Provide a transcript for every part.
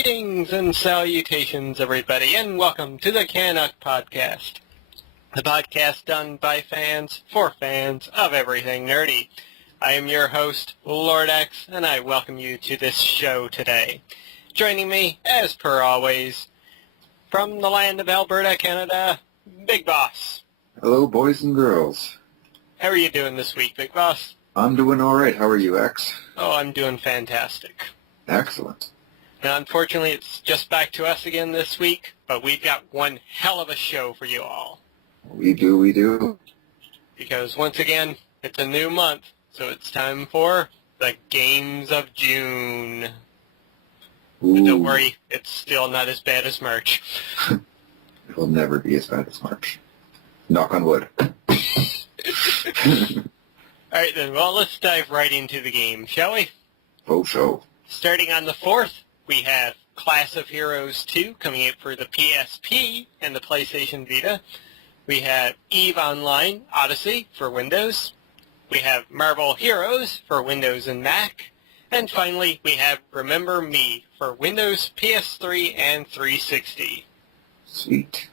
Greetings and salutations, everybody, and welcome to the CanUK podcast, the podcast done by fans for fans of everything nerdy. I am your host, Lord X, and I welcome you to this show today. Joining me, as per always, from the land of Alberta, Canada, Big Boss. Hello, boys and girls. How are you doing this week, Big Boss? I'm doing all right. How are you, X? Oh, I'm doing fantastic. Excellent. Now, unfortunately, it's just back to us again this week, but we've got one hell of a show for you all. We do. Because once again, it's a new month, so it's time for the Games of June. Ooh. Don't worry, it's still not as bad as March. It will never be as bad as March. Knock on wood. Alright then, well, let's dive right into the game, shall we? Oh, show. Starting on the 4th, we have Class of Heroes 2 coming out for the PSP and the PlayStation Vita. We have EVE Online Odyssey for Windows. We have Marvel Heroes for Windows and Mac. And finally, we have Remember Me for Windows, PS3, and 360. Sweet.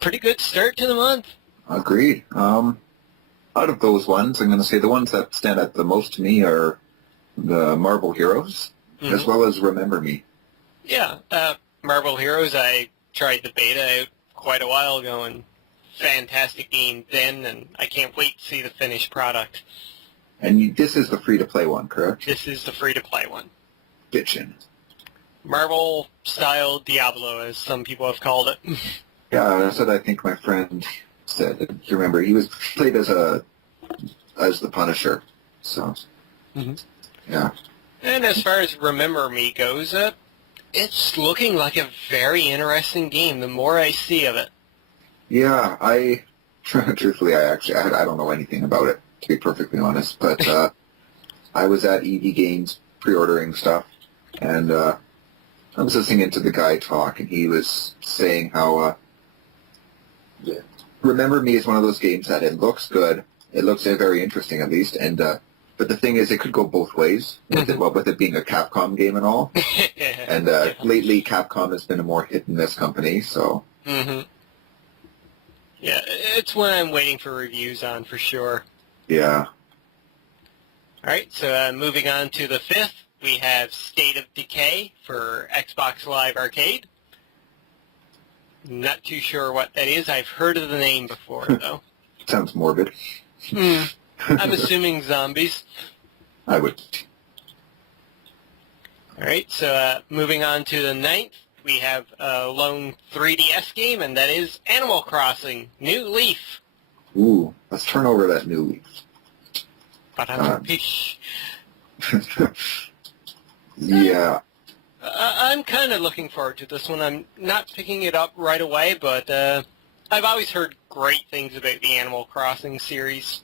Pretty good start to the month. Agreed. Out of those ones, I'm going to say the ones that stand out the most to me are the Marvel Heroes, as well as Remember Me. Yeah, Marvel Heroes, I tried the beta out quite a while ago, and fantastic game then, and I can't wait to see the finished product. And this is the free-to-play one, correct? This is the free-to-play one. Bitchin'. Marvel-style Diablo, as some people have called it. Yeah, that's what I think my friend said. You remember, he was played as the Punisher, so... Yeah. And as far as Remember Me goes, it's looking like a very interesting game the more I see of it. Yeah, truthfully, I don't know anything about it, to be perfectly honest, but I was at EV Games pre-ordering stuff, and I was listening to the guy talk, and he was saying how Remember Me is one of those games that it looks good, it looks very interesting at least, and but the thing is, it could go both ways, with it being a Capcom game and all. And lately, Capcom has been a more hit-and-miss company, so... Yeah, it's one I'm waiting for reviews on, for sure. Yeah. Alright, so moving on to the 5th, we have State of Decay for Xbox Live Arcade. Not too sure what that is. I've heard of the name before, though. Sounds morbid. I'm assuming zombies. I would. Alright, so moving on to the 9th, we have a lone 3DS game, and that is Animal Crossing New Leaf. Ooh, let's turn over that New Leaf. Yeah. I'm kind of looking forward to this one. I'm not picking it up right away, but I've always heard great things about the Animal Crossing series.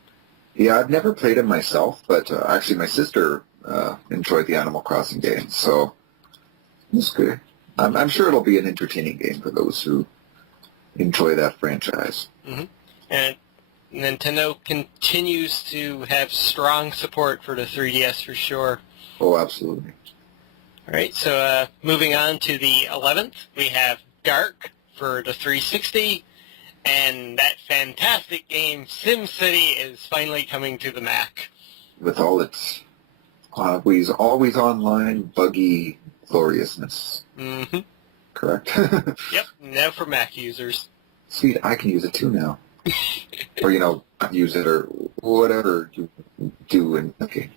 Yeah, I've never played it myself, but actually my sister enjoyed the Animal Crossing games, so it's good. I'm sure it'll be an entertaining game for those who enjoy that franchise. And Nintendo continues to have strong support for the 3DS for sure. Oh, absolutely. Alright, so moving on to the 11th, we have Dark for the 360. And that fantastic game, SimCity, is finally coming to the Mac. With all its always online, buggy gloriousness. Correct? Yep, now for Mac users. Sweet, I can use it too now. Or, not use it, or whatever you do in the game.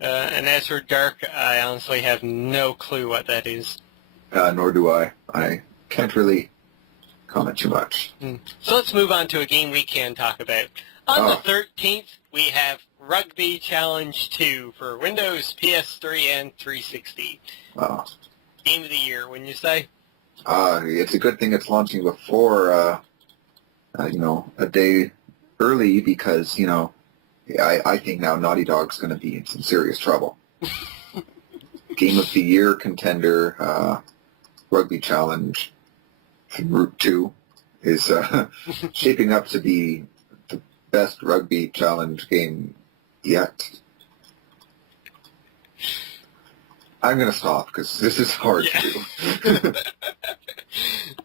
And as for Dark, I honestly have no clue what that is. Nor do I. I can't really comment too much. So let's move on to a game we can talk about. On the 13th, we have Rugby Challenge 2 for Windows, PS3, and 360. Game of the year, wouldn't you say? It's a good thing it's launching before, a day early because, I think now Naughty Dog's going to be in some serious trouble. Game of the year contender, Rugby Challenge Route 2 is shaping up to be the best Rugby Challenge game yet. I'm going to stop because this is hard to do.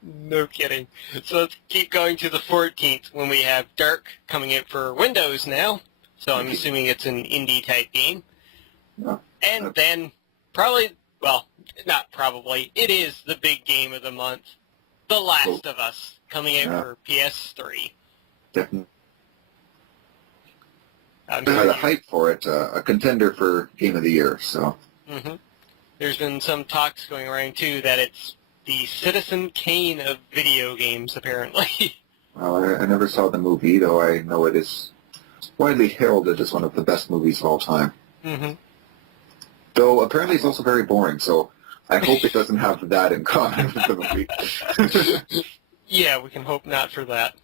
No kidding. So let's keep going to the 14th when we have Dark coming in for Windows now. So I'm assuming it's an indie-type game. Yeah. And then probably, well, not probably, it is the big game of the month, The Last of Us, coming in for PS3. Definitely. I'm The hype for it, a contender for Game of the Year, so. Mm-hmm. There's been some talks going around, too, that it's the Citizen Kane of video games, apparently. Well, I never saw the movie, though I know it is widely heralded as one of the best movies of all time. Mm-hmm. Though apparently it's also very boring, so I hope it doesn't have that in common with the movie. Yeah, we can hope not for that.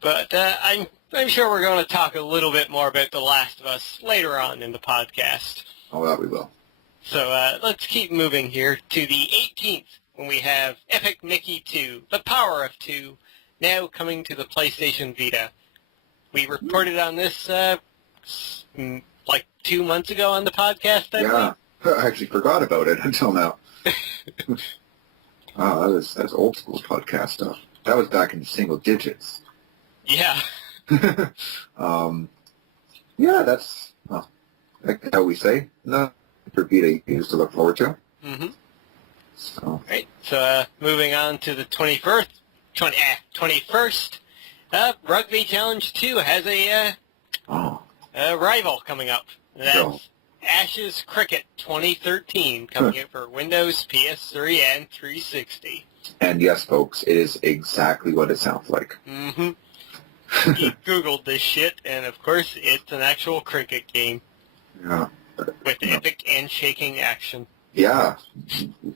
But I'm sure we're going to talk a little bit more about The Last of Us later on in the podcast. Oh, that we will. So let's keep moving here to the 18th when we have Epic Mickey 2, The Power of 2, now coming to the PlayStation Vita. We reported on this like 2 months ago on the podcast, I believe. I actually forgot about it until now. Wow, that's old school podcast stuff. That was back in single digits. Yeah. Yeah, that's like how we say. No, for Vita you used to look forward to. Mm-hmm. So. Right. So moving on to the 21st. Rugby Challenge 2 has a rival coming up. That's Ashes Cricket 2013 coming out for Windows, PS3, and 360. And yes, folks, it is exactly what it sounds like. Mm-hmm. He Googled this shit, and of course, it's an actual cricket game. Yeah. With epic and shaking action. Yeah.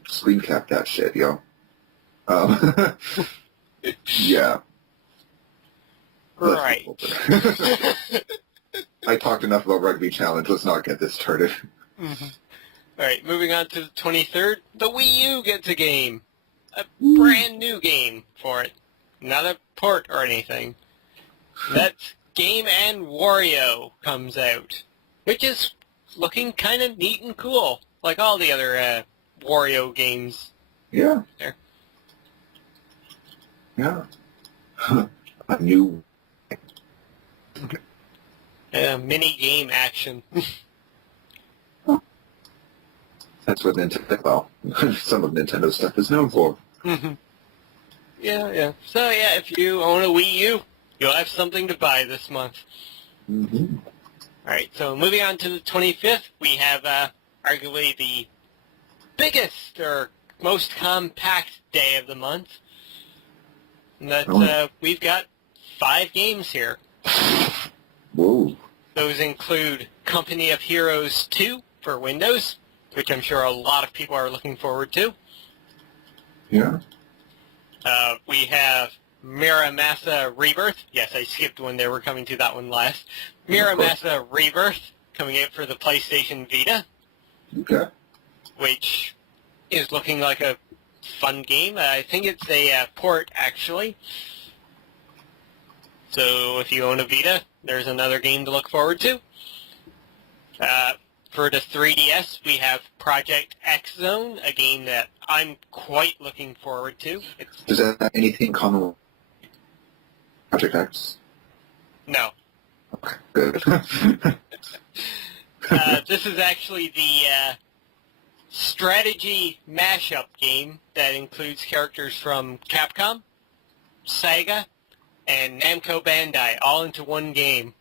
Screen cap that shit, yo. Yeah. Right. I talked enough about Rugby Challenge. Let's not get this started. Mm-hmm. All right, moving on to the 23rd. The Wii U gets a game. A brand new game for it. Not a port or anything. That's Game & Wario comes out, which is looking kind of neat and cool, like all the other Wario games. Yeah. There. Yeah. A new... mini game action. That's what Nintendo, well, some of Nintendo's stuff is known for. Mm-hmm. Yeah. So, yeah, if you own a Wii U, you'll have something to buy this month. Mm-hmm. All right, so moving on to the 25th, we have arguably the biggest or most compact day of the month. And that's, we've got 5 games here. Whoa. Those include Company of Heroes 2 for Windows, which I'm sure a lot of people are looking forward to. Yeah. We have Miramasa Rebirth. Yes, I skipped one there. We're coming to that one last. Miramasa Rebirth coming out for the PlayStation Vita. Okay. Which is looking like a fun game. I think it's a port, actually. So if you own a Vita, there's another game to look forward to. For the 3DS, we have Project X Zone, a game that I'm quite looking forward to. Does that have anything common with Project X? No. Okay, good. This is actually the strategy mashup game that includes characters from Capcom, Sega, and Namco Bandai all into one game.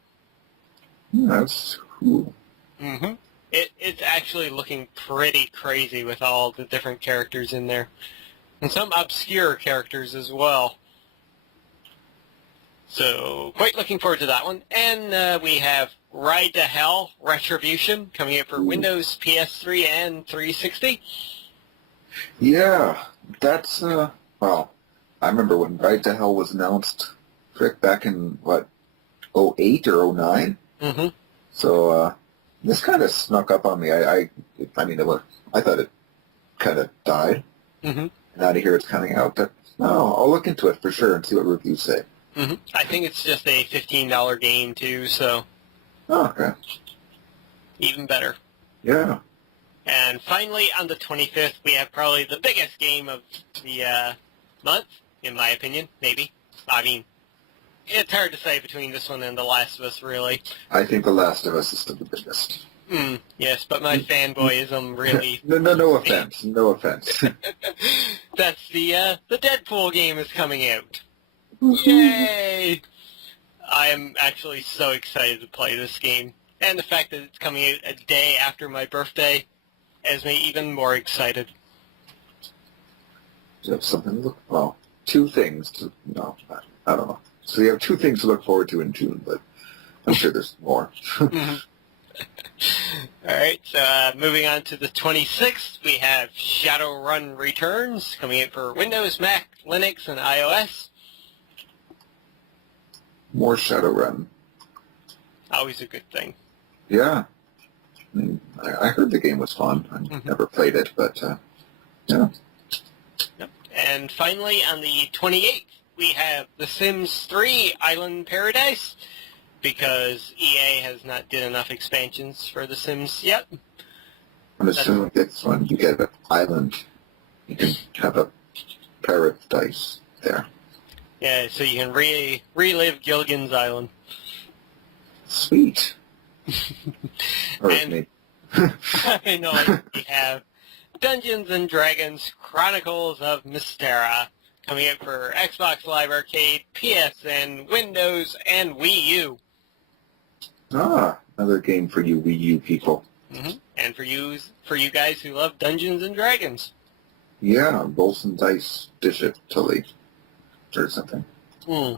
That's cool. Mm-hmm. It's actually looking pretty crazy with all the different characters in there. And some obscure characters as well. So, quite looking forward to that one. And we have Ride to Hell Retribution coming out for Windows, PS3, and 360. Yeah, that's, well, I remember when Ride to Hell was announced, back in, what, '08 or '09? Mm-hmm. So, this kind of snuck up on me. I mean, I thought it kind of died. Mm-hmm. Now to hear it's coming out, but no, I'll look into it for sure and see what reviews say. Mm-hmm. I think it's just a $15 game, too, so... Oh, okay. Even better. Yeah. And finally, on the 25th, we have probably the biggest game of the month, in my opinion, maybe. I mean, it's hard to say between this one and The Last of Us, really. I think The Last of Us is still the biggest. Yes, but my fanboyism really... No offense. No offense. That's the Deadpool game is coming out. Yay! I am actually so excited to play this game. And the fact that it's coming out a day after my birthday has me even more excited. You have something to look... Well, two things to... No, I don't know. So you have two things to look forward to in June, but I'm sure there's more. Alright, so moving on to the 26th, we have Shadowrun Returns, coming out for Windows, Mac, Linux, and iOS. More Shadowrun. Always a good thing. Yeah. I mean, I heard the game was fun. I never played it, but yeah. Yep. And finally, on the 28th, we have The Sims 3 Island Paradise, because EA has not did enough expansions for The Sims yet. I'm assuming this one you get an island. You can have a paradise there. Yeah, so you can relive Gilligan's Island. Sweet. Or And maybe. I know we have Dungeons & Dragons Chronicles of Mystara, coming out for Xbox Live Arcade, PSN, Windows, and Wii U. Ah, another game for you Wii U people. And for you guys who love Dungeons & Dragons. Yeah, rolls and dice, dish it till they or something. And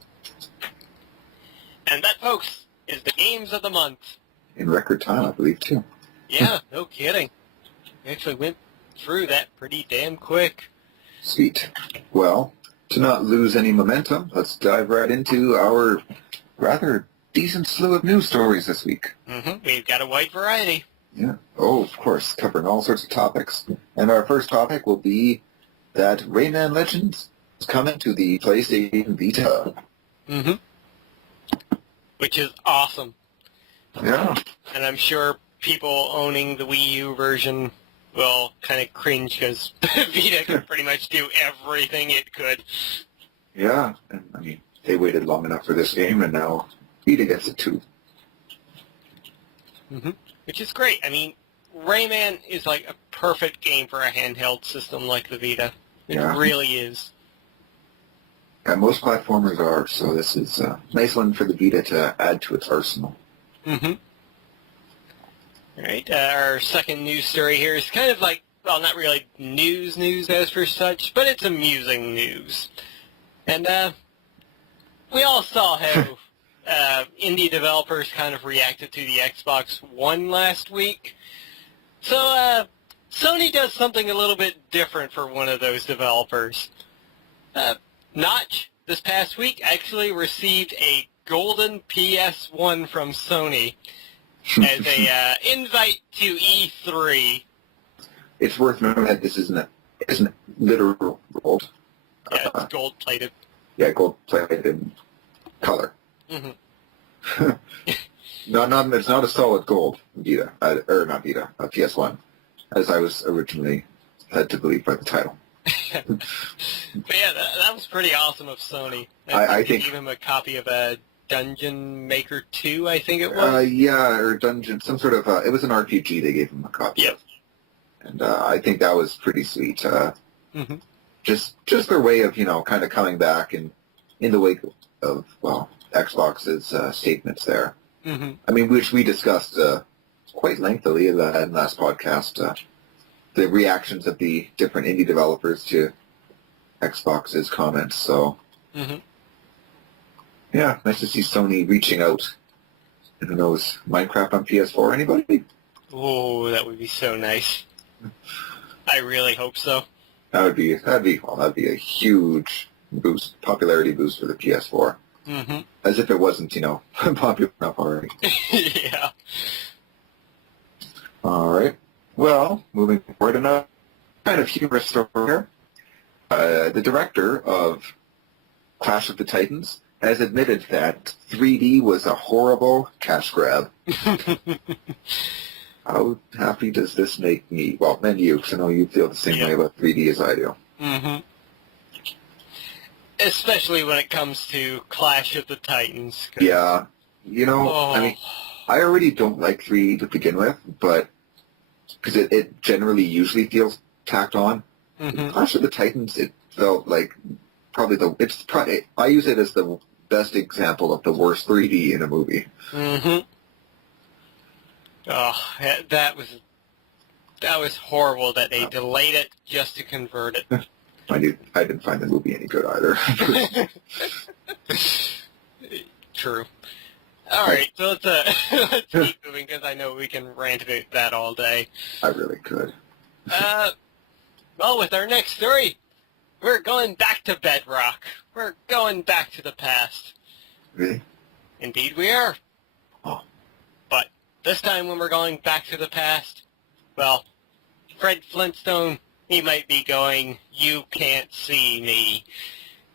that, folks, is the games of the month. In record time, I believe, too. Yeah, no kidding. We actually went through that pretty damn quick. Sweet. Well, to not lose any momentum, let's dive right into our rather decent slew of news stories this week. We've got a wide variety. Yeah. Oh, of course, covering all sorts of topics. And our first topic will be that Rayman Legends is coming to the PlayStation Vita. Which is awesome. Yeah. And I'm sure people owning the Wii U version will kind of cringe because Vita can pretty much do everything it could. Yeah. And, I mean, they waited long enough for this game, and now Vita gets it too. Which is great. I mean, Rayman is like a perfect game for a handheld system like the Vita. It really is. Yeah, most platformers are, so this is a nice one for the Vita to add to its arsenal. All right, our second news story here is kind of like, well, not really news as for such, but it's amusing news. And we all saw how indie developers kind of reacted to the Xbox One last week. So Sony does something a little bit different for one of those developers. Notch, this past week, actually received a golden PS1 from Sony as a invite to E3. It's worth noting that this isn't literal gold. Yeah, it's gold-plated. Yeah, gold-plated in color. It's not a solid gold Vita, or not Vita, a PS1, as I was originally led to believe by the title. But yeah, that was pretty awesome of Sony. I think they gave him a copy of a Dungeon Maker 2, I think it was. Or Dungeon, some sort of, it was an RPG they gave him a copy of. And I think that was pretty sweet. Just their way of, kind of coming back in the wake of, well, Xbox's statements there. I mean, which we discussed quite lengthily in the last podcast, the reactions of the different indie developers to Xbox's comments. So, yeah, nice to see Sony reaching out. Who knows, Minecraft on PS4, anybody? Oh, that would be so nice. I really hope so. That'd be a huge boost, popularity boost for the PS4. As if it wasn't, popular enough already. Yeah. All right. Well, moving forward, another kind of humorous story here. The director of Clash of the Titans has admitted that 3D was a horrible cash grab. how happy does this make me? Well, and you, because I know you feel the same way about 3D as I do. Mm-hmm. Especially when it comes to Clash of the Titans. Yeah. I mean, I already don't like 3D to begin with, but because it generally usually feels tacked on. Mm-hmm. Clash of the Titans, it felt like I use it as the best example of the worst 3D in a movie. Mm-hmm. Oh, that was horrible that they delayed it just to convert it. I didn't find the movie any good either. True. All right, so let's keep moving because I know we can rant about that all day. I really could. Well, with our next story, we're going back to bedrock. We're going back to the past. Really? Indeed we are. Oh. But this time when we're going back to the past, well, Fred Flintstone, he might be going, "You can't see me,"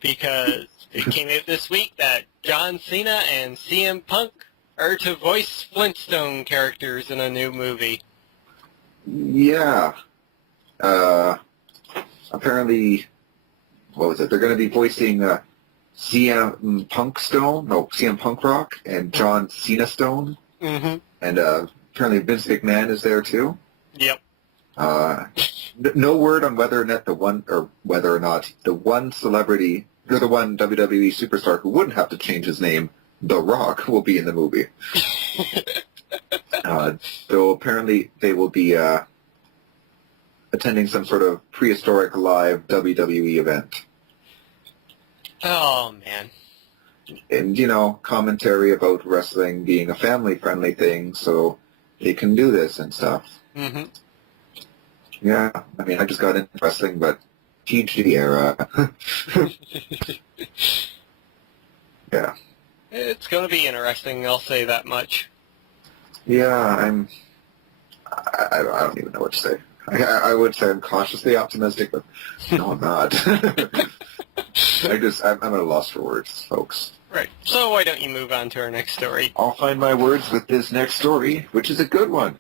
because it came out this week that John Cena and CM Punk are to voice Flintstone characters in a new movie. Yeah. Apparently, what was it? They're going to be voicing CM Punk Rock and John Cena Stone. Mm-hmm. And apparently Vince McMahon is there too. Yep. No word on whether or not the one celebrity or the one WWE superstar who wouldn't have to change his name, The Rock, will be in the movie. Though apparently they will be attending some sort of prehistoric live WWE event. Oh, man. And, commentary about wrestling being a family-friendly thing, so they can do this and stuff. Mm-hmm. Yeah, I mean, I just got into wrestling, but PG era. Yeah. It's going to be interesting, I'll say that much. Yeah, I don't even know what to say. I would say I'm cautiously optimistic, but no, I'm not. I'm at a loss for words, folks. Right. So why don't you move on to our next story? I'll find my words with this next story, which is a good one.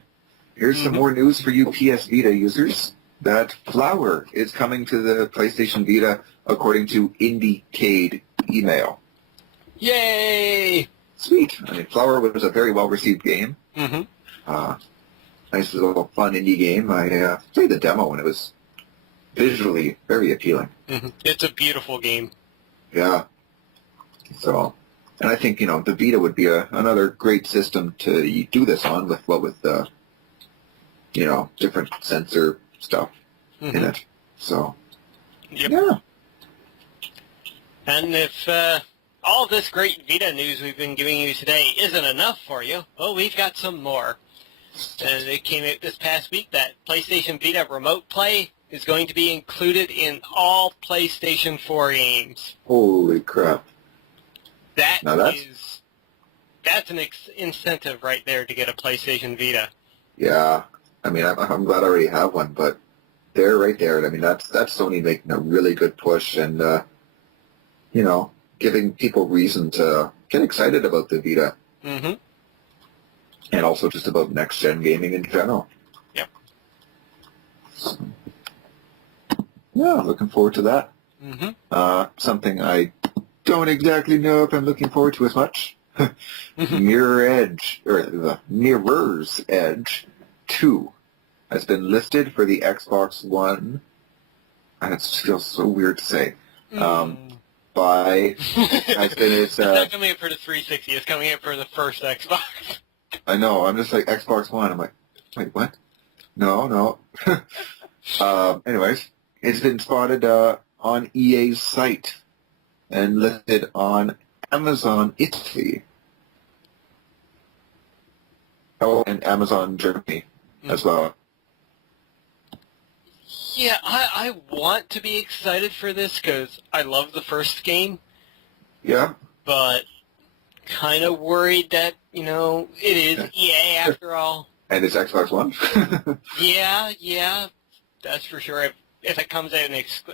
Here's some more news for you PS Vita users. That Flower is coming to the PlayStation Vita according to Indiecade email. Yay! Sweet. I mean, Flower was a very well-received game. Mm-hmm. Nice little fun indie game. I played the demo and it was visually very appealing. Mm-hmm. It's a beautiful game. Yeah. So, and I think, the Vita would be another great system to do this on with different sensor stuff in it. So, yeah. And if all this great Vita news we've been giving you today isn't enough for you, well, we've got some more. And it came out this past week that PlayStation Vita Remote Play is going to be included in all PlayStation 4 games. Holy crap. That's an incentive right there to get a PlayStation Vita. Yeah. I mean, I'm glad I already have one, but they're right there. I mean, that's Sony making a really good push and, giving people reason to get excited about the Vita. Mm-hmm. And also just about next-gen gaming in general. Yep. So, yeah, looking forward to that. Mm-hmm. Something I don't exactly know if I'm looking forward to as much. Mirror's Edge 2 has been listed for the Xbox One. And it feels so weird to say. It's not coming in for the 360. It's coming in for the first Xbox. I know. I'm just like, Xbox One. I'm like, wait, what? No. Anyways, it's been spotted on EA's site and listed on Amazon Italy. Oh, and Amazon Germany as well. Yeah, I want to be excited for this because I love the first game. Yeah. But kind of worried that, it is EA after all. And it's Xbox One? Yeah, that's for sure. If it comes out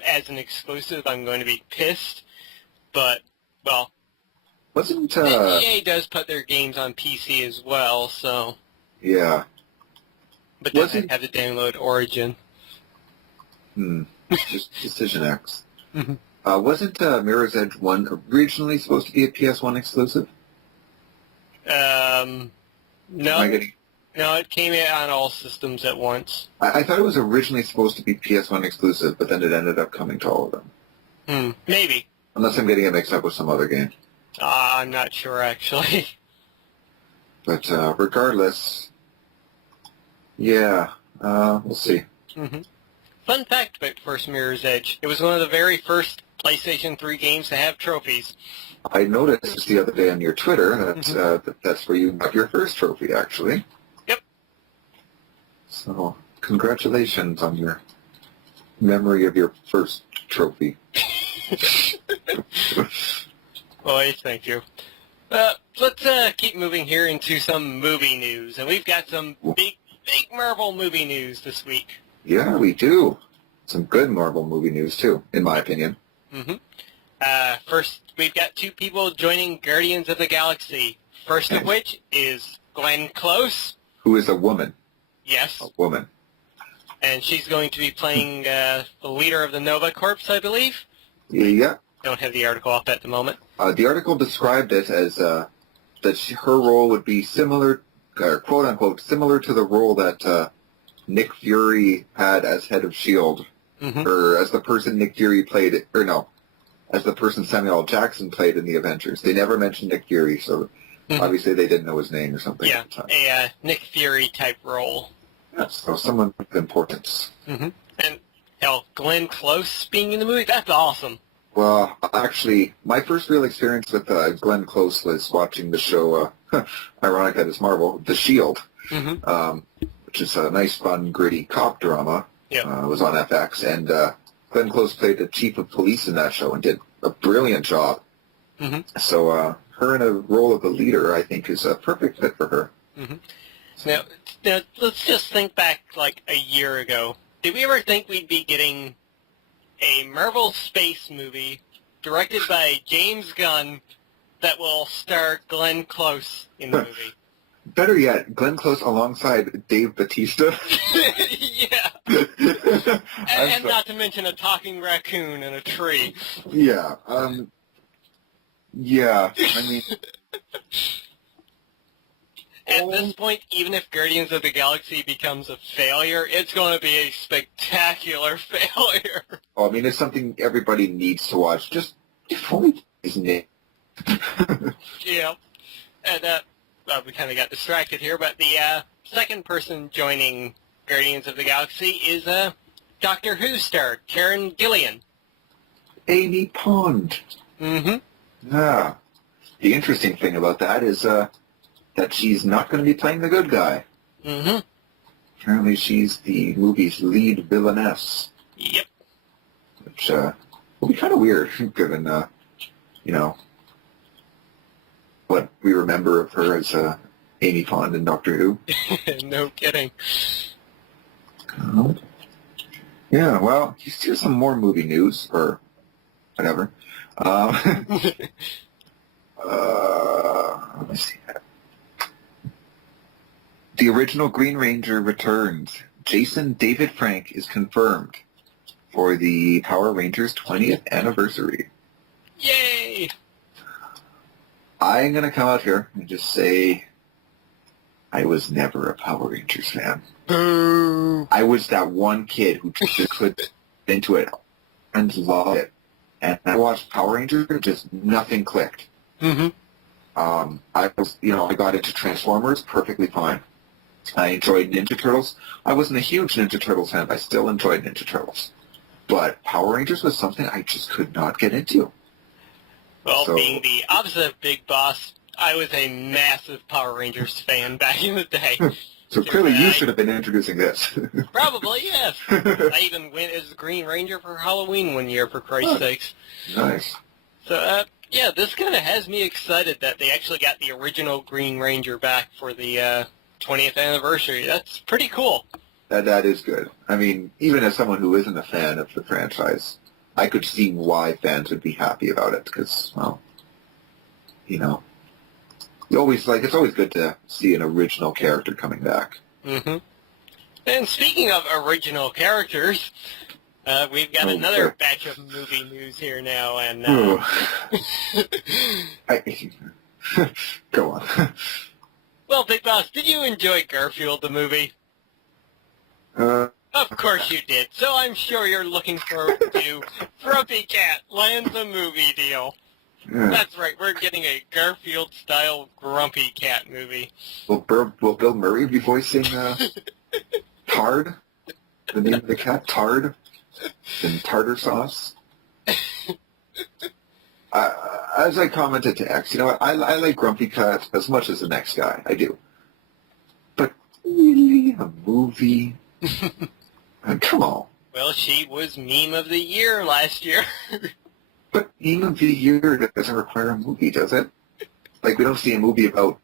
as an exclusive, I'm going to be pissed. But, well, Wasn't EA does put their games on PC as well, so... Yeah. But then Wasn't... I had to download Origin. Just Decision X. Mm-hmm. Wasn't Mirror's Edge 1 originally supposed to be a PS1 exclusive? No. No, it came out on all systems at once. I thought it was originally supposed to be PS1 exclusive, but then it ended up coming to all of them. Maybe. Unless I'm getting it mixed up with some other game. I'm not sure, actually. But regardless, yeah, we'll see. Mm-hmm. Fun fact about First Mirror's Edge. It was one of the very first PlayStation 3 games to have trophies. I noticed the other day on your Twitter that that's where you got your first trophy, actually. Yep. So, congratulations on your memory of your first trophy. Boy, thank you. Let's keep moving here into some movie news. And we've got some big Marvel movie news this week. Yeah, we do. Some good Marvel movie news, too, in my opinion. Mm-hmm. First, we've got two people joining Guardians of the Galaxy. First of which is Glenn Close. Who is a woman. Yes. A woman. And she's going to be playing the leader of the Nova Corps, I believe. Yeah. Don't have the article up at the moment. The article described it as that her role would be similar, quote-unquote, similar to the role that Nick Fury had as head of S.H.I.E.L.D., or as the person Nick Fury played, or no, as the person Samuel L. Jackson played in the Avengers. They never mentioned Nick Fury, so obviously they didn't know his name or something. Yeah, a Nick Fury-type role. Yeah, so someone with importance. And, hell, Glenn Close being in the movie, that's awesome. Well, actually, my first real experience with Glenn Close was watching the show, ironic that it's Marvel, The Shield, which is a nice, fun, gritty cop drama. Yeah. It was on FX, and Glenn Close played the chief of police in that show and did a brilliant job. So her in a role of the leader, I think, is a perfect fit for her. Now, let's just think back like a year ago. Did we ever think we'd be getting a Marvel space movie directed by James Gunn that will star Glenn Close in the movie? Better yet, Glenn Close alongside Dave Bautista. Yeah. and not to mention a talking raccoon and a tree. Yeah. Yeah, I mean... At this point, even if Guardians of the Galaxy becomes a failure, it's going to be a spectacular failure. Oh, I mean, it's something everybody needs to watch. Just if only his name. Yeah. And we kind of got distracted here, but the second person joining Guardians of the Galaxy is Doctor Who star Karen Gillan. Amy Pond. Yeah. The interesting thing about that is that she's not going to be playing the good guy. Apparently she's the movie's lead villainess. Yep. Which will be kind of weird, given, you know, what we remember of her as Amy Pond in Doctor Who. No kidding. Yeah, well, here's some more movie news, or whatever. Let me see. The original Green Ranger returns. Jason David Frank is confirmed for the Power Rangers 20th anniversary. Yay! I'm going to come out here and just say I was never a Power Rangers fan. Boo! I was that one kid who just couldn't into it and loved it. And I watched Power Rangers, just nothing clicked. I was, I got into Transformers perfectly fine. I enjoyed Ninja Turtles. I wasn't a huge Ninja Turtles fan, but I still enjoyed Ninja Turtles. But Power Rangers was something I just could not get into. Well, being the opposite of Big Boss, I was a massive Power Rangers fan back in the day. So clearly you should have been introducing this. Probably, yes. I even went as Green Ranger for Halloween one year, for Christ's sakes. Nice. So, yeah, this kind of has me excited that they actually got the original Green Ranger back for the 20th anniversary. That's pretty cool. That is good. I mean, even as someone who isn't a fan of the franchise, I could see why fans would be happy about it, because, well, it's always good to see an original character coming back. And speaking of original characters, we've got another batch of movie news here now, and Go on. well, Big Boss, did you enjoy Garfield the movie? Of course you did. So I'm sure you're looking forward to Grumpy Cat lands a movie deal. That's right, we're getting a Garfield-style Grumpy Cat movie. Will Bill Murray be voicing Tard? The name of the cat, Tard? And tartar sauce? As I commented to X, you know what, I like Grumpy Cat as much as the next guy. I do. But really, a movie? Come on. Well, she was Meme of the Year last year. But Meme of the Year doesn't require a movie, does it? Like, we don't see a movie about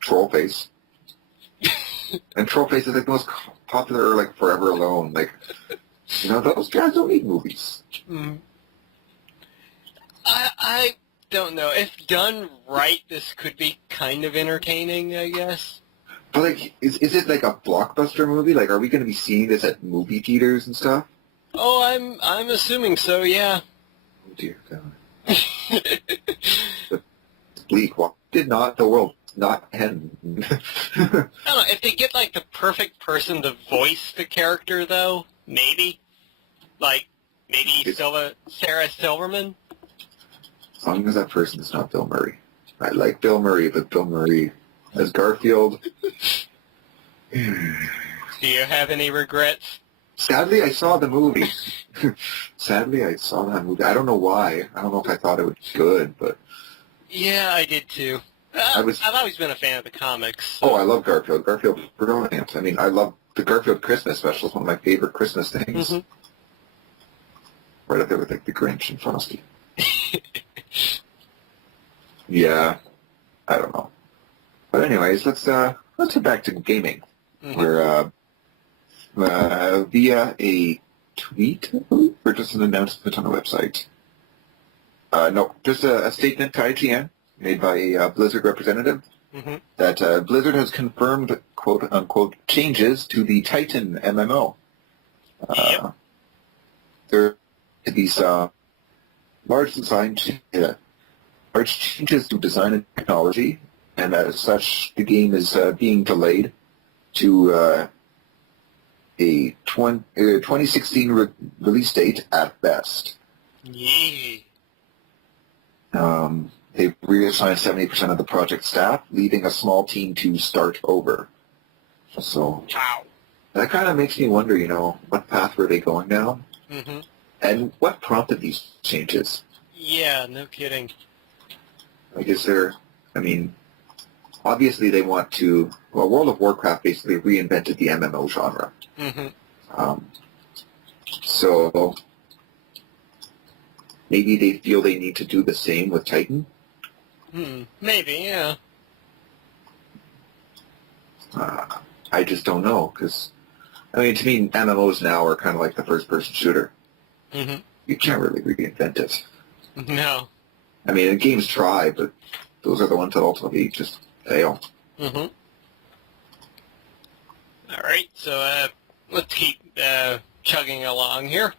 Trollface. And Trollface is like the most popular, like, Forever Alone. Like, you know, those guys don't need movies. Mm. I don't know. If done right, this could be kind of entertaining, I guess. But, like, is it like a blockbuster movie? Like, are we going to be seeing this at movie theaters and stuff? Oh, I'm assuming so, yeah. Oh, dear God. It's bleak. Why did not the world not end? I don't know. If they get, like, the perfect person to voice the character, though, maybe. Like, maybe Sarah Silverman? As long as that person is not Bill Murray. I like Bill Murray, but Bill Murray as Garfield. Do you have any regrets? Sadly, I saw the movie. Sadly, I saw that movie. I don't know why. I don't know if I thought it was good, but... Yeah, I did too. I've always been a fan of the comics. So. Oh, I love Garfield. Garfield's brilliant. I mean, I love the Garfield Christmas special. It's one of my favorite Christmas things. Mm-hmm. Right up there with, like, the Grinch and Frosty. Yeah, I don't know. But anyways, let's get back to gaming. Mm-hmm. Where via a tweet or just an announcement on the website. No, just a statement to IGN made by a Blizzard representative mm-hmm. that Blizzard has confirmed quote-unquote changes to the Titan MMO. Yep. There are these large changes to design and technology, and as such, the game is being delayed to a 2016 release date at best. Yeah. They've reassigned 70% of the project staff, leaving a small team to start over. So that kind of makes me wonder, you know, what path were they going down? Mm-hmm. And what prompted these changes? Yeah, no kidding. Like, obviously they want to, well, World of Warcraft basically reinvented the MMO genre. Mm-hmm. So maybe they feel they need to do the same with Titan? Maybe, yeah. I just don't know, because, to me, MMOs now are kind of like the first-person shooter. Mm-hmm. You can't really reinvent it. No. The games try, but those are the ones that ultimately just fail. Mm-hmm. All right, so let's keep chugging along here.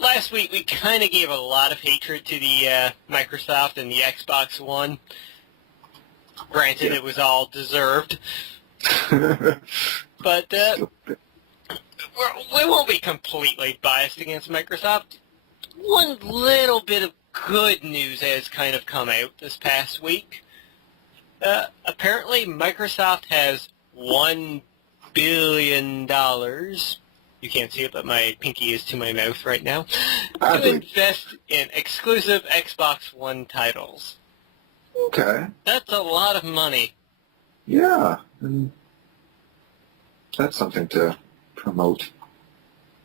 Last week we kind of gave a lot of hatred to the Microsoft and the Xbox One. Granted, It was all deserved. But we won't be completely biased against Microsoft. One little bit of good news has kind of come out this past week. Apparently, Microsoft has $1 billion. You can't see it, but my pinky is to my mouth right now. To invest in exclusive Xbox One titles. Okay. That's a lot of money. Yeah. And that's something to promote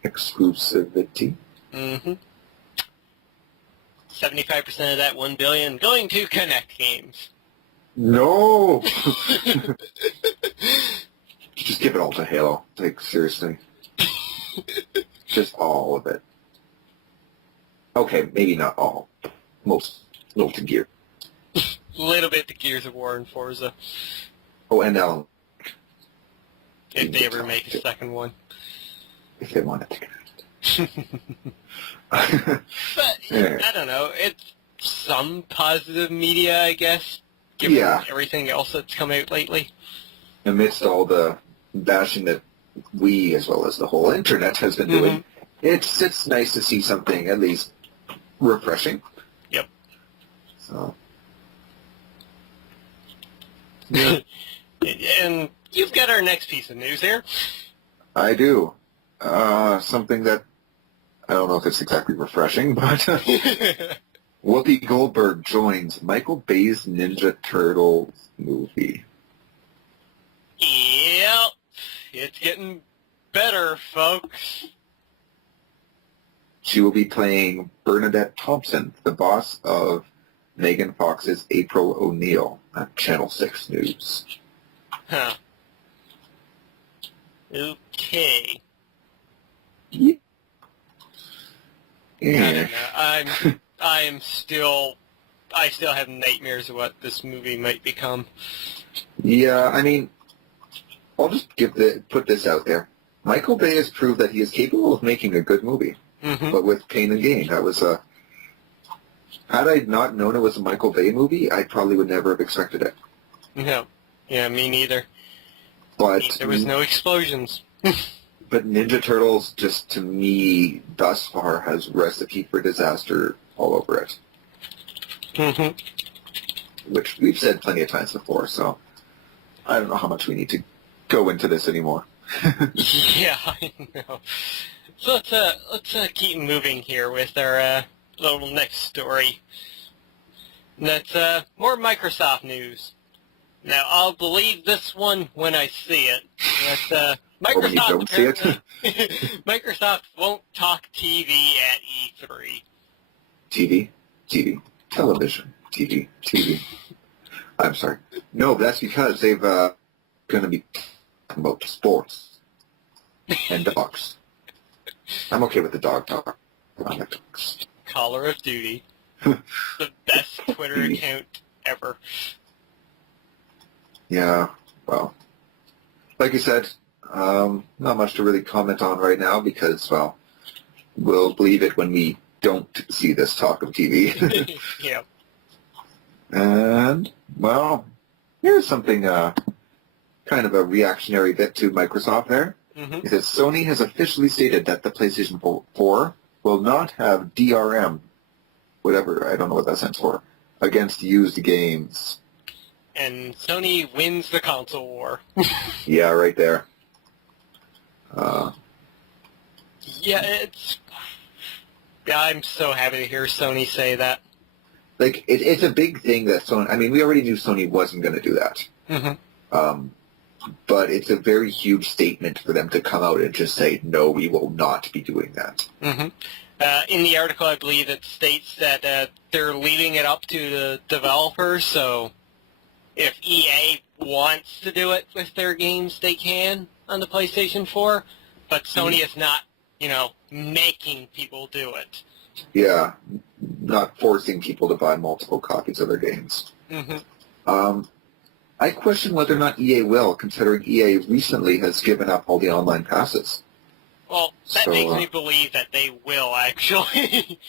exclusivity. Mm-hmm. 75% of that $1 billion going to CanUK games. No! Just give it all to Halo. Like, seriously. Just all of it. Okay, maybe not all. Most. Little to Gear. Little bit to Gears of War and Forza. Oh, and Alan. If they ever make a second one. If they wanted to. But, Yeah. I don't know, it's some positive media, I guess, given everything else that's come out lately. Amidst all the bashing that we, as well as the whole internet, has been doing, it's nice to see something at least refreshing. Yep. So. Yeah. And you've got our next piece of news here. I do. Something that, I don't know if it's exactly refreshing, but Whoopi Goldberg joins Michael Bay's Ninja Turtles movie. Yep. It's getting better, folks. She will be playing Bernadette Thompson, the boss of Megan Fox's April O'Neil at Channel 6 News. Huh. Okay. Yeah. I don't know. I still have nightmares of what this movie might become. Yeah, I mean, I'll just put this out there. Michael Bay has proved that he is capable of making a good movie, but with Pain and Gain, that was a. Had I not known it was a Michael Bay movie, I probably would never have expected it. No, yeah, me neither. But there was no explosions. But Ninja Turtles, just to me, thus far, has recipe for disaster all over it. Which we've said plenty of times before, so I don't know how much we need to go into this anymore. Yeah, I know. So let's keep moving here with our little next story. And that's more Microsoft news. Now, I'll believe this one when I see it. That's When you don't see it? Microsoft won't talk TV at E3. TV, television, TV. I'm sorry. No, that's because they've going to be talking about sports and dogs. I'm okay with the dog talk. I like dogs. Call of Duty. The best Twitter account ever. Yeah, well, like you said, not much to really comment on right now because, well, we'll believe it when we don't see this talk of TV. Yeah. And, well, here's something, kind of a reactionary bit to Microsoft there. It says, Sony has officially stated that the PlayStation 4 will not have DRM, whatever, I don't know what that stands for, against used games. And Sony wins the console war. Yeah, right there. Yeah, I'm so happy to hear Sony say that. Like, it's a big thing that Sony, I mean, we already knew Sony wasn't going to do that. But it's a very huge statement for them to come out and just say, no, we will not be doing that. In the article, I believe it states that they're leaving it up to the developers, so if EA wants to do it with their games, they can on the PlayStation 4, but Sony is not, making people do it. Yeah, not forcing people to buy multiple copies of their games. I question whether or not EA will, considering EA recently has given up all the online passes. Well, that makes me believe that they will, actually.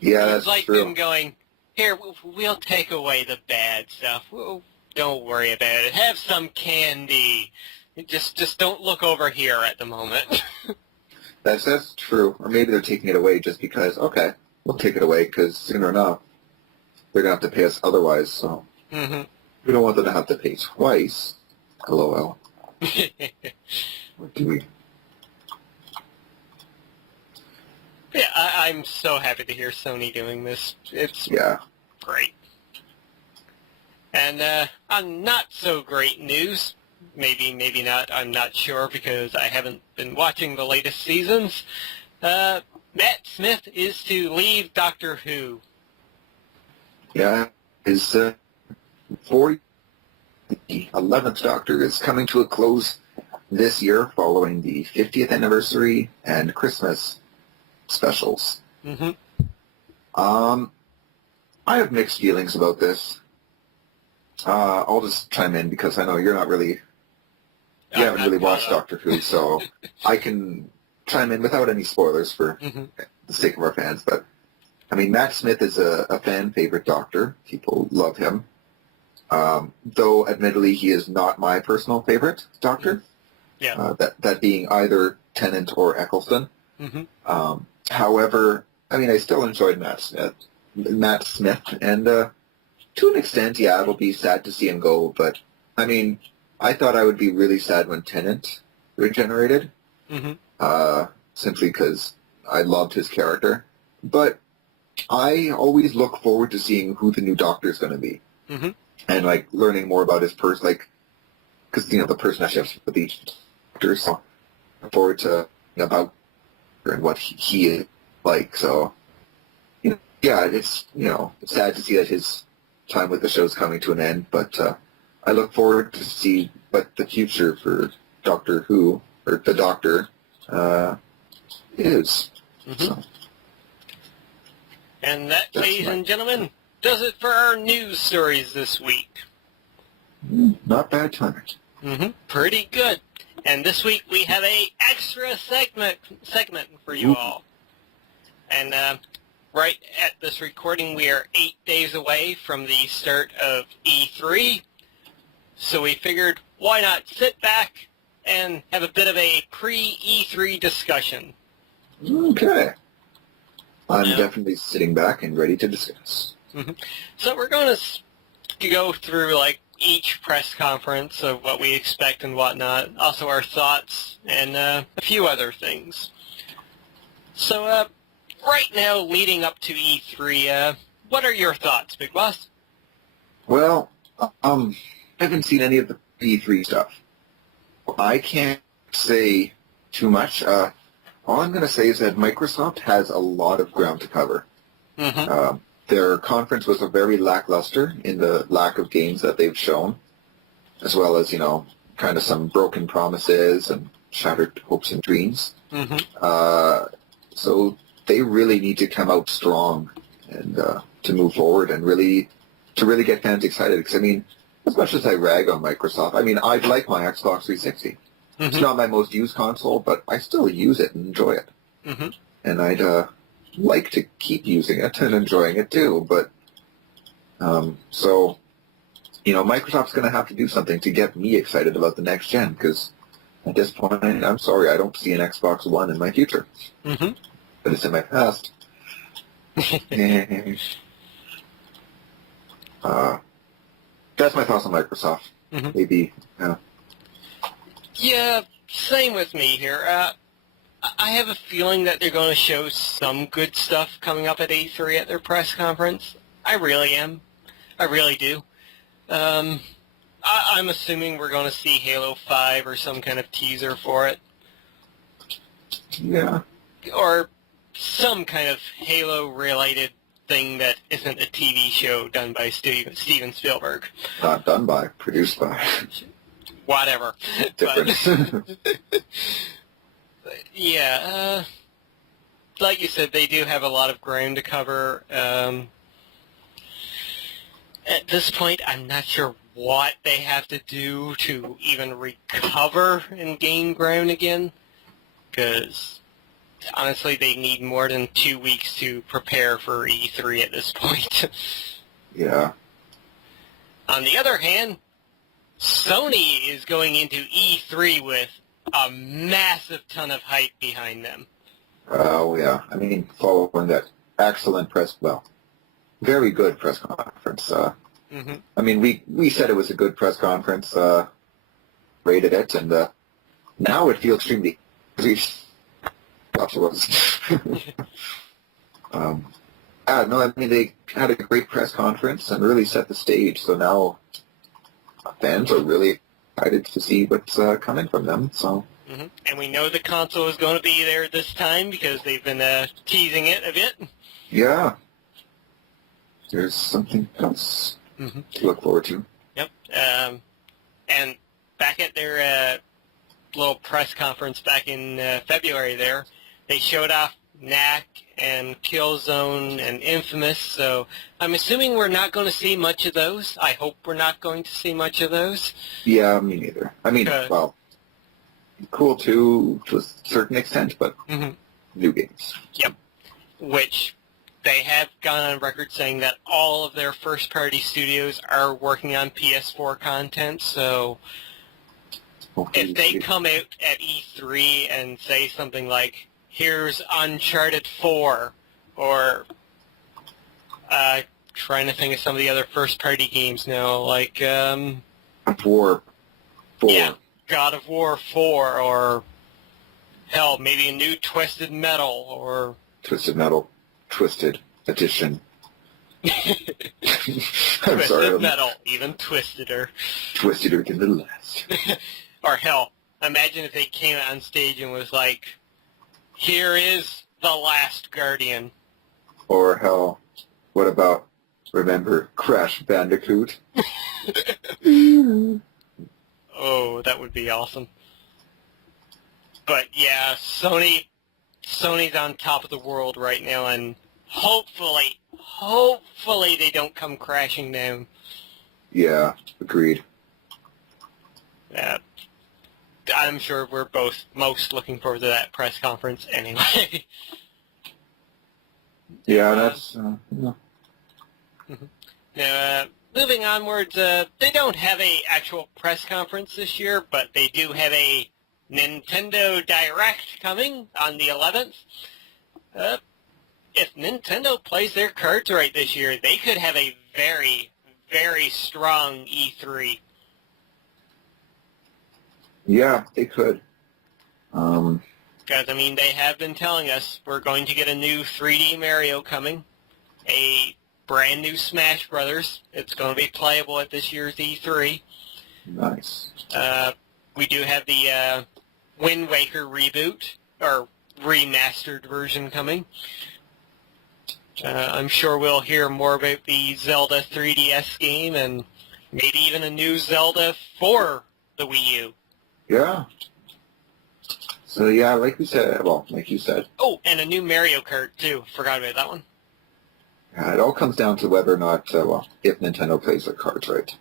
Yeah, that's it's like true. them going, here, we'll take away the bad stuff. Don't worry about it. Have some candy. Just don't look over here at the moment. That's true. Or maybe they're taking it away just because, okay, we'll take it away because sooner enough they're going to have to pay us otherwise, so we don't want them to have to pay twice. LOL. What do we... Yeah, I'm so happy to hear Sony doing this. It's great. And on not so great news, maybe not, I'm not sure because I haven't been watching the latest seasons, Matt Smith is to leave Doctor Who. Yeah, his 11th Doctor is coming to a close this year following the 50th anniversary and Christmas specials. I have mixed feelings about this. I'll just chime in because I know you're not really you haven't really watched Doctor Who, so I can chime in without any spoilers for the sake of our fans. But, I mean, Matt Smith is a fan favorite Doctor. People love him. Though, admittedly, he is not my personal favorite Doctor. Yeah. That being either Tennant or Eccleston. However, I mean, I still enjoyed Matt Smith, and to an extent, yeah, it'll be sad to see him go, but, I mean, I thought I would be really sad when Tennant regenerated, simply because I loved his character, but I always look forward to seeing who the new Doctor is going to be, and, like, learning more about his person, like, because, you know, the person I have with each Doctor, so I look forward to about and what he is like, so, you know, yeah, it's, you know, it's sad to see that his time with the show is coming to an end, but I look forward to see what the future for Doctor Who, or the Doctor, is. So, and that, ladies and gentlemen, does it for our news stories this week. Not bad timing. Pretty good. And this week we have a extra segment for you all. And right at this recording, we are 8 days away from the start of E3. So we figured, why not sit back and have a bit of a pre-E3 discussion. Okay. I'm definitely sitting back and ready to discuss. So we're going to go through, like, each press conference of what we expect and whatnot, also our thoughts, and a few other things. So, right now, leading up to E3, what are your thoughts, Big Boss? Well, I haven't seen any of the E3 stuff. I can't say too much. All I'm going to say is that Microsoft has a lot of ground to cover. Their conference was very lackluster in the lack of games that they've shown, as well as, you know, kind of some broken promises and shattered hopes and dreams. So they really need to come out strong and to move forward and really get fans excited. Because, I mean, as much as I rag on Microsoft, I mean, I like my Xbox 360. It's not my most used console, but I still use it and enjoy it. And I'd like to keep using it and enjoying it too, but so, you know, Microsoft's going to have to do something to get me excited about the next gen, because at this point, I'm sorry, I don't see an Xbox One in my future. But it's in my past. That's my thoughts on Microsoft. Maybe, Yeah, same with me here. I have a feeling that they're going to show some good stuff coming up at E3 at their press conference. I really am. I really do. I'm assuming we're going to see Halo 5 or some kind of teaser for it. Yeah. Or some kind of Halo-related thing that isn't a TV show done by Steven Spielberg. Not done by, produced by. Whatever. Different. Yeah, like you said, they do have a lot of ground to cover. At this point, I'm not sure what they have to do to even recover and gain ground again, because honestly, they need more than 2 weeks to prepare for E3 at this point. Yeah. On the other hand, Sony is going into E3 with a massive ton of hype behind them. Oh, yeah. I mean, following that excellent very good press conference. I mean, we said it was a good press conference, rated it, and now it feels extremely... Perhaps it was. No, I mean, they had a great press conference and really set the stage, so now fans are really excited to see what's coming from them. So, and we know the console is going to be there this time because they've been teasing it a bit. Yeah, there's something else to look forward to. Yep, and back at their little press conference back in February there, they showed off CanUK and Killzone and Infamous, so I'm assuming we're not going to see much of those. I hope we're not going to see much of those. Yeah, me neither. I mean, well, cool to a certain extent, but new games. Yep. Which they have gone on record saying that all of their first-party studios are working on PS4 content, so if they come out at E3 and say something like, here's Uncharted 4, or trying to think of some of the other first-party games now, like War 4. Yeah, God of War 4, or hell, maybe a new Twisted Metal, or Twisted Metal, Twisted Edition. I'm Twisted sorry, Metal, even Twisteder. Twisteder than the last. Or hell, imagine if they came out on stage and was like, here is The Last Guardian. Or hell, what about, remember, Crash Bandicoot? Oh, that would be awesome. But yeah, Sony's on top of the world right now, and hopefully they don't come crashing down. Yeah, agreed. I'm sure we're both most looking forward to that press conference anyway. Yeah, that's... Now, moving onwards, they don't have a actual press conference this year, but they do have a Nintendo Direct coming on the 11th. If Nintendo plays their cards right this year, they could have a very, very strong E3. Yeah, they could. Because, I mean, they have been telling us we're going to get a new 3D Mario coming, a brand new Smash Brothers. It's going to be playable at this year's E3. Nice. We do have the Wind Waker reboot, or remastered version coming. I'm sure we'll hear more about the Zelda 3DS game, and maybe even a new Zelda for the Wii U. Yeah. So yeah, like you said. Oh, and a new Mario Kart, too. Forgot about that one. It all comes down to whether or not, if Nintendo plays their cards right.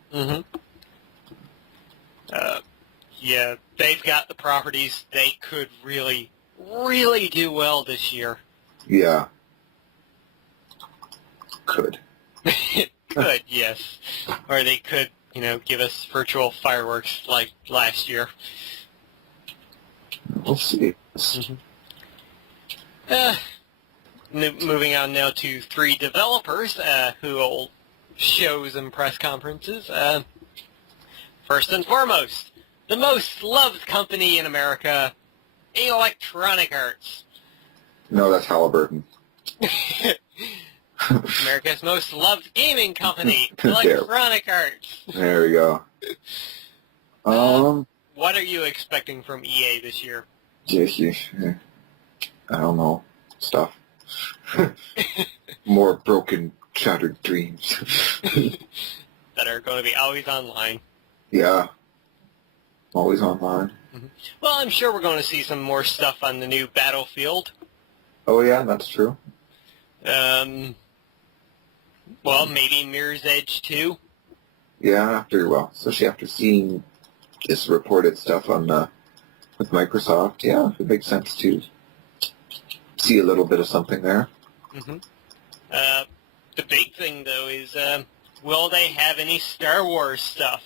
Yeah, they've got the properties. They could really, really do well this year. Yeah. Could. Could, yes. Or they could, give us virtual fireworks like last year. We'll see. Moving on now to 3 developers who hold shows and press conferences. First and foremost, the most loved company in America, Electronic Arts. No, that's Halliburton. America's most loved gaming company, Electronic Arts. There we go. What are you expecting from EA this year? I don't know. Stuff. More broken, shattered dreams. That are going to be always online. Yeah. Always online. Well, I'm sure we're going to see some more stuff on the new Battlefield. Oh yeah, that's true. Well, maybe Mirror's Edge 2. Yeah, especially after seeing this reported stuff on with Microsoft. Yeah, it makes sense to see a little bit of something there. The big thing, though, is will they have any Star Wars stuff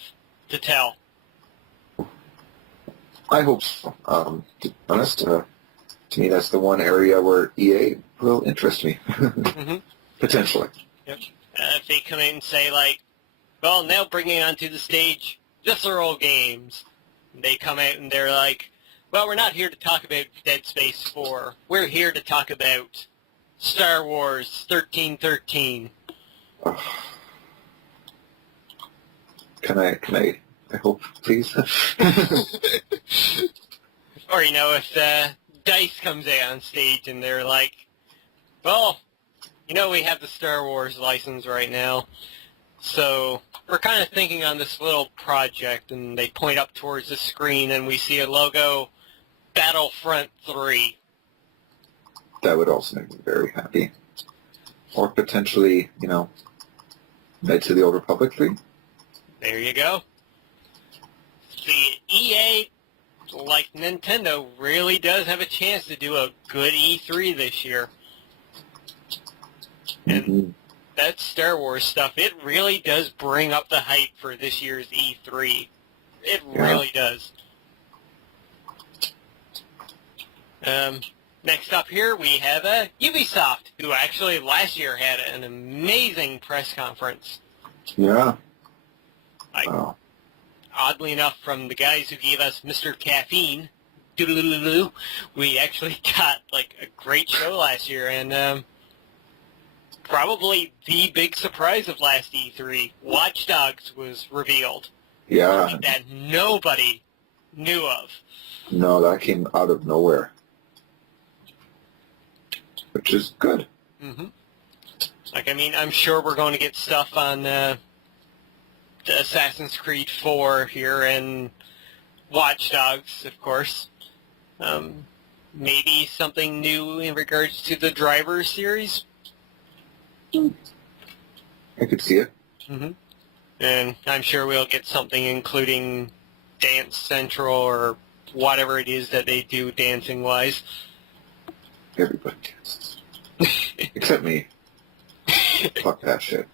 to tell? I hope so. To be honest, to me that's the one area where EA will interest me. Potentially. Yep. If they come in and say, like, well, now bringing onto the stage visceral games, they come out and they're like, well, we're not here to talk about Dead Space 4. We're here to talk about Star Wars 1313. Can I hope, please? Or, if DICE comes out on stage and they're like, well, we have the Star Wars license right now, so we're kind of thinking on this little project, and they point up towards the screen and we see a logo, Battlefront 3. That would also make me very happy. Or potentially, Knights of the Old Republic 3. There you go. The EA, like Nintendo really does have a chance to do a good E3 this year. And that Star Wars stuff, it really does bring up the hype for this year's E3. It really does. Next up here, we have Ubisoft, who actually last year had an amazing press conference. Yeah. Wow. Oddly enough, from the guys who gave us Mr. Caffeine, we actually got like a great show last year, and probably the big surprise of last E3, Watch Dogs was revealed. Yeah. Something that nobody knew of. No, that came out of nowhere, which is good. Mm-hmm. Like, I mean, I'm sure we're going to get stuff on the Assassin's Creed 4 here and Watch Dogs, of course. Maybe something new in regards to the Driver series. I could see it. Mm-hmm. And I'm sure we'll get something including Dance Central or whatever it is that they do dancing-wise. Everybody dances. Except me. Fuck that shit.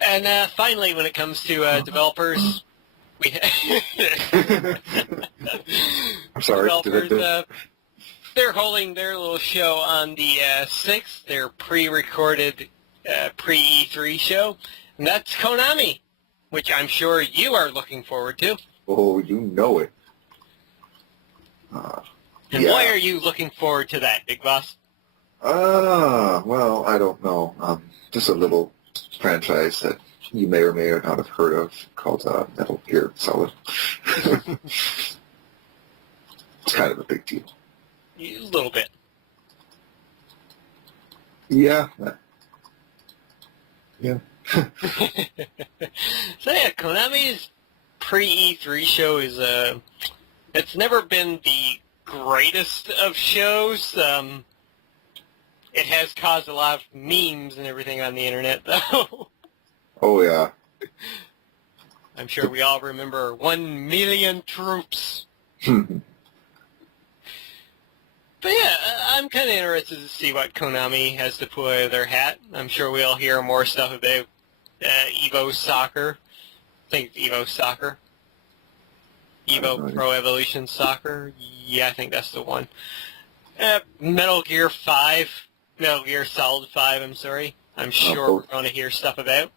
And finally, when it comes to developers, we I'm sorry. developers, they're holding their little show on the 6th, their pre-recorded pre-E3 show, and that's Konami, which I'm sure you are looking forward to. Oh, you know it. And why are you looking forward to that, Big Boss? Well, I don't know. Just a little franchise that you may or may not have heard of called Metal Gear Solid. It's kind of a big deal. A little bit. Yeah. Yeah. So yeah, Konami's pre-E3 show is it's never been the greatest of shows. It has caused a lot of memes and everything on the internet, though. Oh yeah. I'm sure we all remember 1 million troops. But yeah, I'm kind of interested to see what Konami has to pull out of their hat. I'm sure we'll hear more stuff about Evo Soccer. I think it's Evo Soccer. Evo Pro Evolution Soccer. Yeah, I think that's the one. Metal Gear 5. Metal Gear Solid 5, I'm sorry. I'm sure we're going to hear stuff about.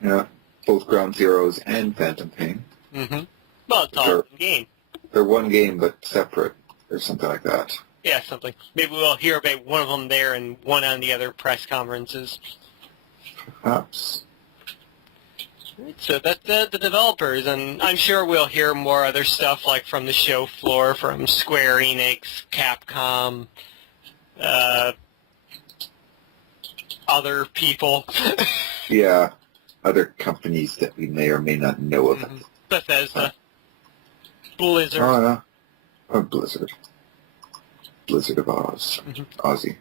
Yeah, both Ground Zeroes and Phantom Pain. Mm-hmm. Well, it's all one game. They're one game, but separate, or something like that. Yeah, something. Maybe we'll hear about one of them there and one on the other press conferences. Perhaps. So that's the developers, and I'm sure we'll hear more other stuff like from the show floor, from Square Enix, Capcom, other people. Yeah, other companies that we may or may not know of. Mm-hmm. Bethesda. Blizzard. Oh, yeah. Oh, Blizzard. Blizzard of Oz. Mm-hmm. Ozzy.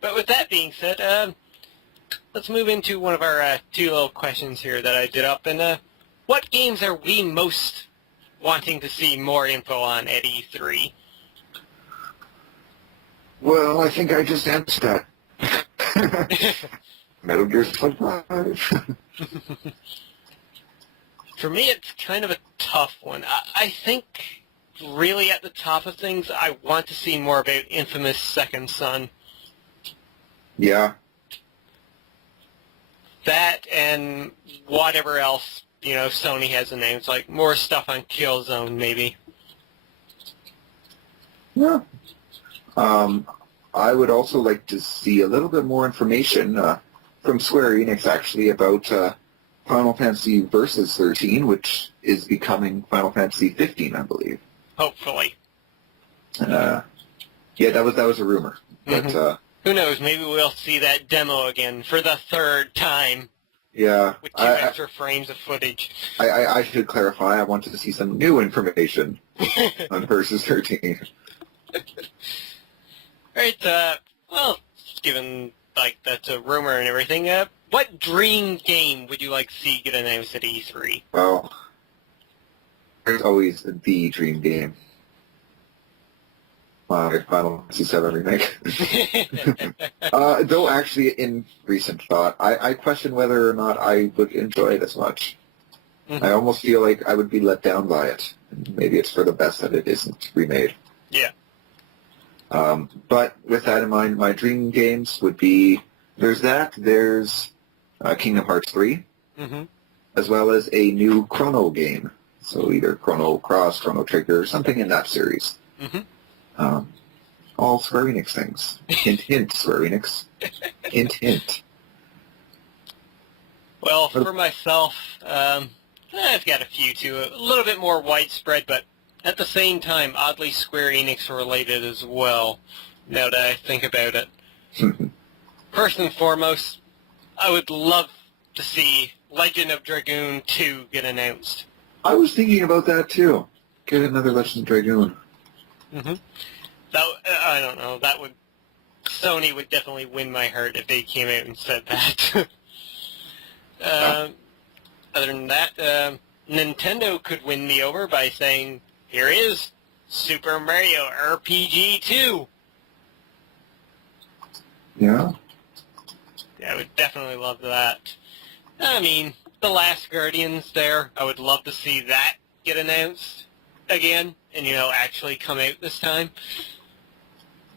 But with that being said, let's move into one of our two little questions here that I did up. And what games are we most wanting to see more info on at E3? Well, I think I just answered that. Metal Gear Solid 5. For me, it's kind of a tough one. I think, really at the top of things, I want to see more about Infamous Second Son. Yeah. That and whatever else, Sony has announced, like more stuff on Killzone, maybe. Yeah. I would also like to see a little bit more information from Square Enix, actually, about Final Fantasy Versus 13, which is becoming Final Fantasy 15, I believe. Hopefully. Yeah, that was a rumor. Mm-hmm. But who knows? Maybe we'll see that demo again for the third time. Yeah. With 2 extra frames of footage. I should clarify. I wanted to see some new information on Versus 13. Right. Well, given like that's a rumor and everything, what dream game would you like to see get announced at E3? Well, There's always the dream game. My Final Fantasy VII remake. Though actually, in recent thought, I question whether or not I would enjoy it as much. I almost feel like I would be let down by it. Maybe it's for the best that it isn't remade. Yeah. But with that in mind, my dream games would be, there's Kingdom Hearts 3, as well as a new Chrono game. So either Chrono Cross, Chrono Trigger, something in that series. All Square Enix things. Hint, hint, Square Enix. Hint, hint. Well, for myself, I've got a few too. A little bit more widespread, but at the same time, oddly Square Enix related as well, now that I think about it. First and foremost, I would love to see Legend of Dragoon 2 get announced. I was thinking about that too. Get another Legend of Dragoon. I don't know. Sony would definitely win my heart if they came out and said that. Other than that, Nintendo could win me over by saying, here is Super Mario RPG 2. Yeah? Yeah, I would definitely love that. I mean, The Last Guardians there, I would love to see that get announced again and, actually come out this time.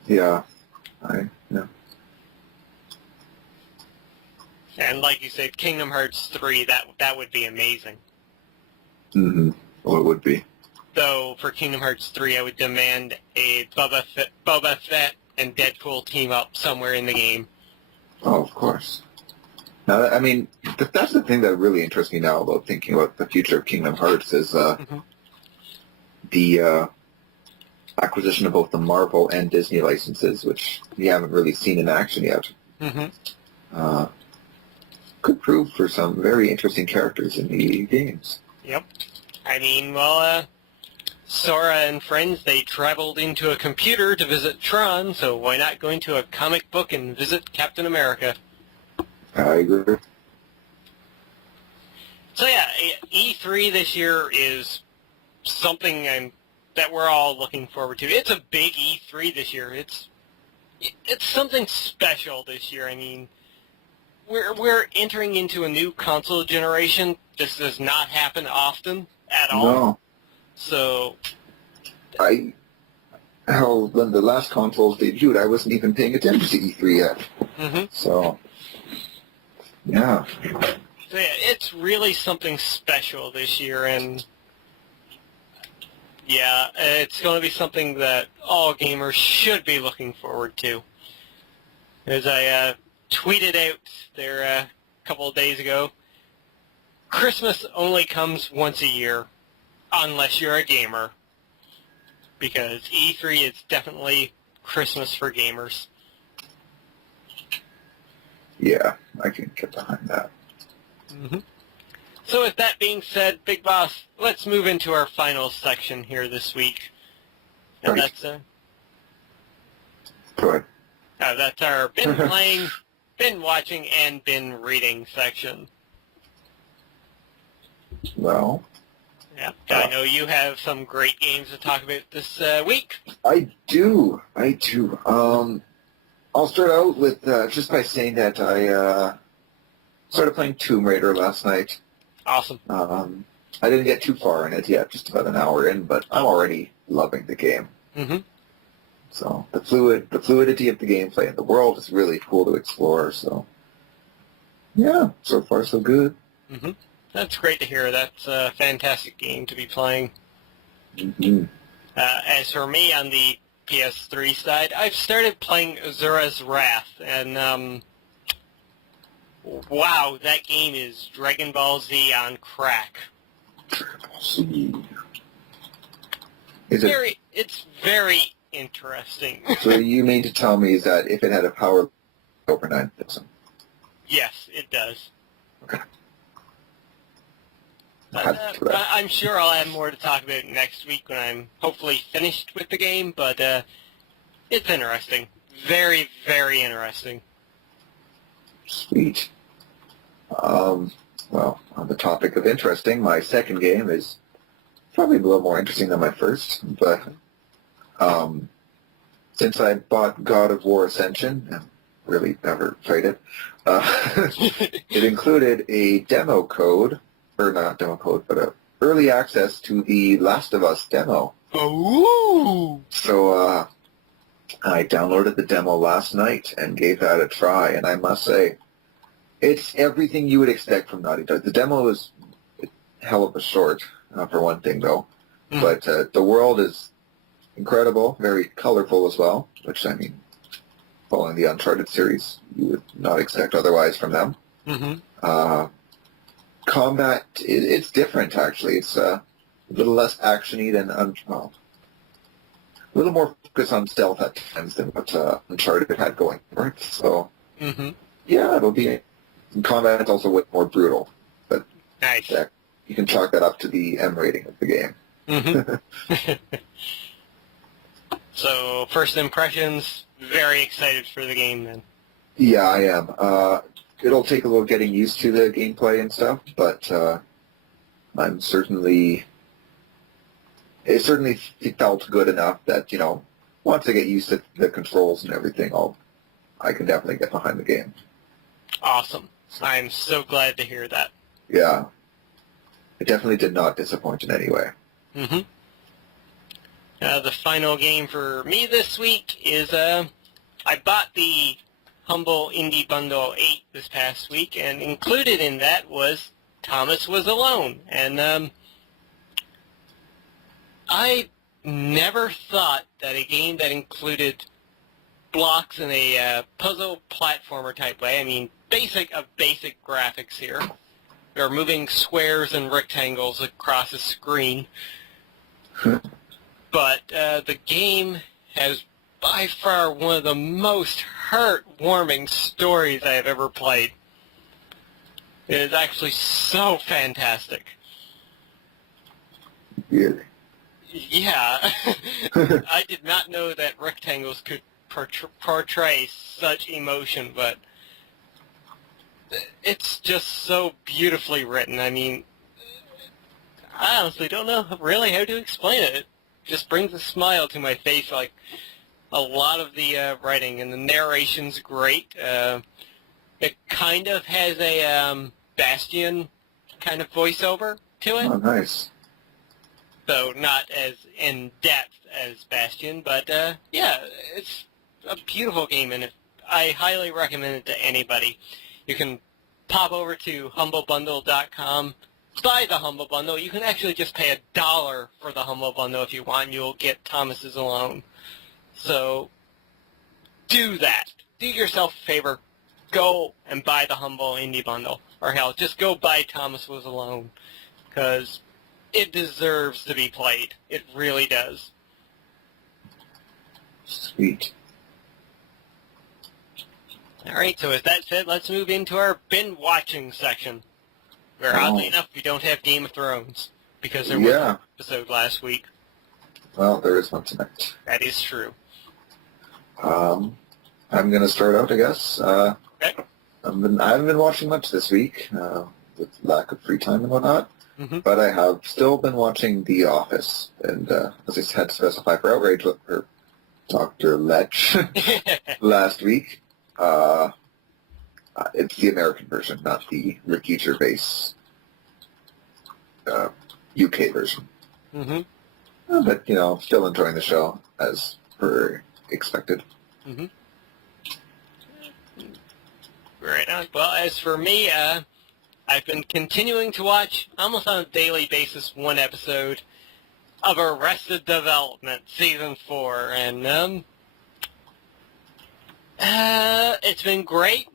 Yeah. Yeah. And like you said, Kingdom Hearts 3, that would be amazing. Well, it would be. Though, for Kingdom Hearts 3, I would demand a Boba Fett and Deadpool team up somewhere in the game. Oh, of course. Now, I mean, that's the thing that really interests me now about thinking about the future of Kingdom Hearts is the acquisition of both the Marvel and Disney licenses, which we haven't really seen in action yet. Could prove for some very interesting characters in the games. Yep. I mean, well, Sora and friends, they traveled into a computer to visit Tron, so why not go into a comic book and visit Captain America? I agree. So yeah, E3 this year is something that we're all looking forward to. It's a big E3 this year. It's something special this year. I mean, we're entering into a new console generation. This does not happen often at all. No. So, when the last consoles debuted, I wasn't even paying attention to E3 yet. So, yeah. So yeah, it's really something special this year, and yeah, it's going to be something that all gamers should be looking forward to. As I tweeted out there a couple of days ago, Christmas only comes once a year, unless you're a gamer, because E3 is definitely Christmas for gamers. Yeah, I can get behind that. So with that being said, Big Boss, let's move into our final section here this week. And Right. Go ahead. That's our been playing, been watching, and been reading section. Well, Yeah, I know you have some great games to talk about this week. I do. I'll start out with just by saying that I started playing Tomb Raider last night. Awesome. I didn't get too far in it yet, just about an hour in, but I'm already loving the game. So the fluidity of the gameplay and the world is really cool to explore. So yeah, so far so good. That's great to hear. That's a fantastic game to be playing. As for me, on the PS3 side, I've started playing Azura's Wrath, and wow, that game is Dragon Ball Z on crack. It's very interesting. So you mean to tell me is that if it had a power over 9,000? Yes, it does. Okay. I'm sure I'll have more to talk about next week when I'm hopefully finished with the game, but it's interesting. Very, very interesting. Sweet. Well, on the topic of interesting, my second game is probably a little more interesting than my first, but since I bought God of War Ascension, and really never played it, it included a demo code, or not demo code, but a early access to the Last of Us demo. Oh! So I downloaded the demo last night and gave that a try, and I must say, it's everything you would expect from Naughty Dog. The demo is a hell of a short, for one thing, though. Mm. But the world is incredible, very colorful as well, which, I mean, following the Uncharted series, you would not expect otherwise from them. Mm-hmm. Combat, it's different, actually. It's a little less action-y than, well, a little more focus on stealth at times than what Uncharted had going for it. So, yeah, it'll be... Combat also way more brutal, but nice. You can chalk that up to the M rating of the game. Mm-hmm. So, first impressions, very excited for the game then. Yeah, I am. It'll take a little getting used to the gameplay and stuff, but it certainly felt good enough that, you know, once I get used to the controls and everything, I can definitely get behind the game. Awesome. I'm so glad to hear that. Yeah. It definitely did not disappoint in any way. Mm-hmm. The final game for me this week is, I bought the Humble Indie Bundle 8 this past week, and included in that was Thomas Was Alone. And I never thought that a game that included blocks in a puzzle platformer type way, I mean, basic graphics here. They're moving squares and rectangles across a screen. But the game has by far one of the most heartwarming stories I have ever played. It is actually so fantastic. Really? Yeah. I did not know that rectangles could portray such emotion, but it's just so beautifully written. I mean, I honestly don't know really how to explain it. It just brings a smile to my face, like a lot of the writing, and the narration's great. It kind of has a Bastion kind of voiceover to it. Oh, nice. So not as in-depth as Bastion, but yeah, it's a beautiful game, and I highly recommend it to anybody. You can pop over to humblebundle.com, buy the Humble Bundle. You can actually just pay $1 for the Humble Bundle if you want, and you'll get Thomas Is Alone. So do that. Do yourself a favor. Go and buy the Humble Indie Bundle. Or hell, just go buy Thomas Was Alone, because it deserves to be played. It really does. Sweet. Alright, so with that said, let's move into our binge-watching section, where oddly enough, we don't have Game of Thrones, because there was an episode last week. Well, there is one tonight. That is true. I'm going to start out, I guess. Okay. I haven't been watching much this week, with lack of free time and whatnot, but I have still been watching The Office, and as I had to specify for outrage for Dr. Lech last week, it's the American version, not the Ricky Gervais UK version. But, you know, still enjoying the show, as per expected. Right on. Well, as for me, I've been continuing to watch, almost on a daily basis, one episode of Arrested Development Season 4, and it's been great.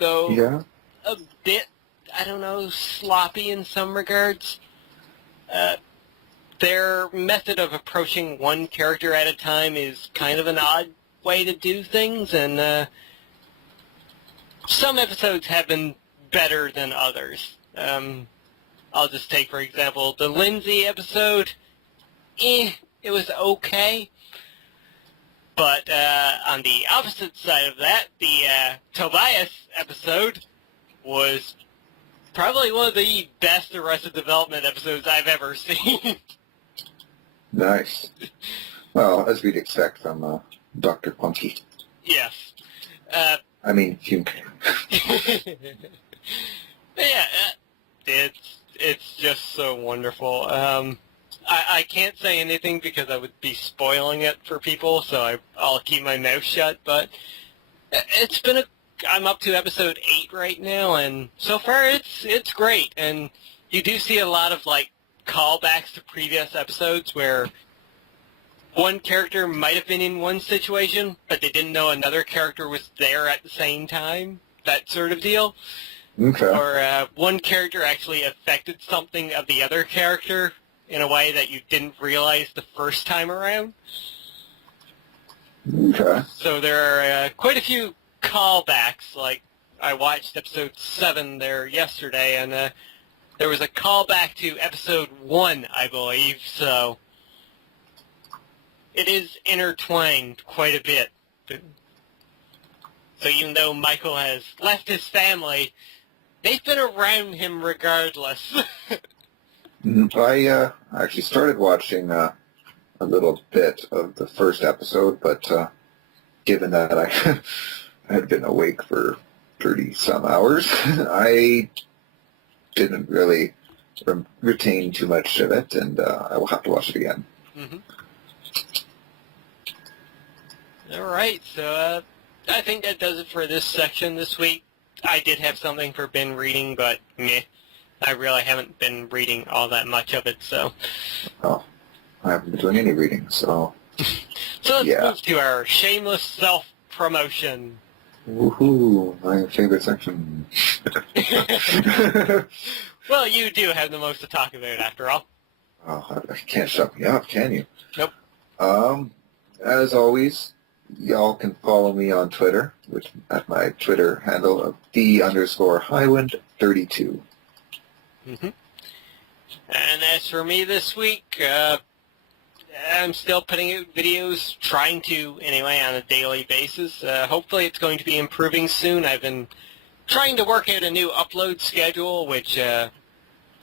Though a bit, I don't know, sloppy in some regards. Their method of approaching one character at a time is kind of an odd way to do things, and some episodes have been better than others. I'll just take, for example, the Lindsay episode. It was okay. But on the opposite side of that, the Tobias episode was Probably one of the best Arrested Development episodes I've ever seen. Nice. Well, as we'd expect from Dr. Punky. Yes. I mean, Fume. Yeah, it's just so wonderful. I can't say anything because I would be spoiling it for people, so I'll keep my mouth shut, but it's been I'm up to episode 8 right now, and so far it's great, and you do see a lot of, like, callbacks to previous episodes where one character might have been in one situation, but they didn't know another character was there at the same time, that sort of deal. Okay. Or one character actually affected something of the other character in a way that you didn't realize the first time around. Okay. So there are quite a few callbacks. Like, I watched episode 7 there yesterday, and there was a callback to episode 1, I believe, so it is intertwined quite a bit. So even though Michael has left his family, they've been around him regardless. I actually started watching a little bit of the first episode, but given that I had been awake for 30-some hours, I didn't really retain too much of it, and I will have to watch it again. Mm-hmm. All right, so I think that does it for this section this week. I did have something for Ben reading, but meh. I really haven't been reading all that much of it, so... Oh, I haven't been doing any reading, so... So let's move to our shameless self-promotion. Woohoo, my favorite section. Well, you do have the most to talk about, after all. Oh, I can't shut me up, can you? Nope. As always, y'all can follow me on Twitter, which at my Twitter handle of _Highwind32. Mm-hmm. And as for me this week, I'm still putting out videos, trying to anyway, on a daily basis. Hopefully it's going to be improving soon. I've been trying to work out a new upload schedule, which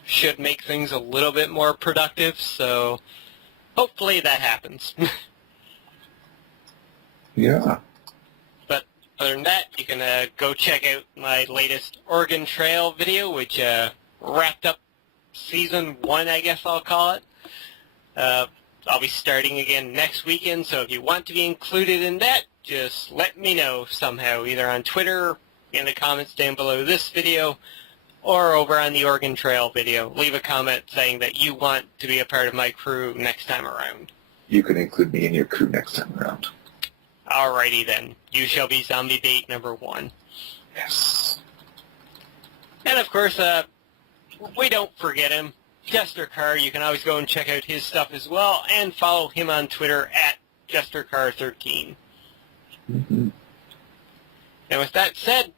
should make things a little bit more productive, so hopefully that happens. Yeah. But other than that, you can go check out my latest Oregon Trail video, which wrapped up Season 1, I guess I'll call it. I'll be starting again next weekend, so if you want to be included in that, just let me know somehow, either on Twitter, in the comments down below this video, or over on the Oregon Trail video. Leave a comment saying that you want to be a part of my crew next time around. You can include me in your crew next time around. Alrighty then. You shall be zombie bait number 1. Yes. And of course, we don't forget him. JesterCarr, you can always go and check out his stuff as well, and follow him on Twitter at JesterCarr13. Mm-hmm. And with that said,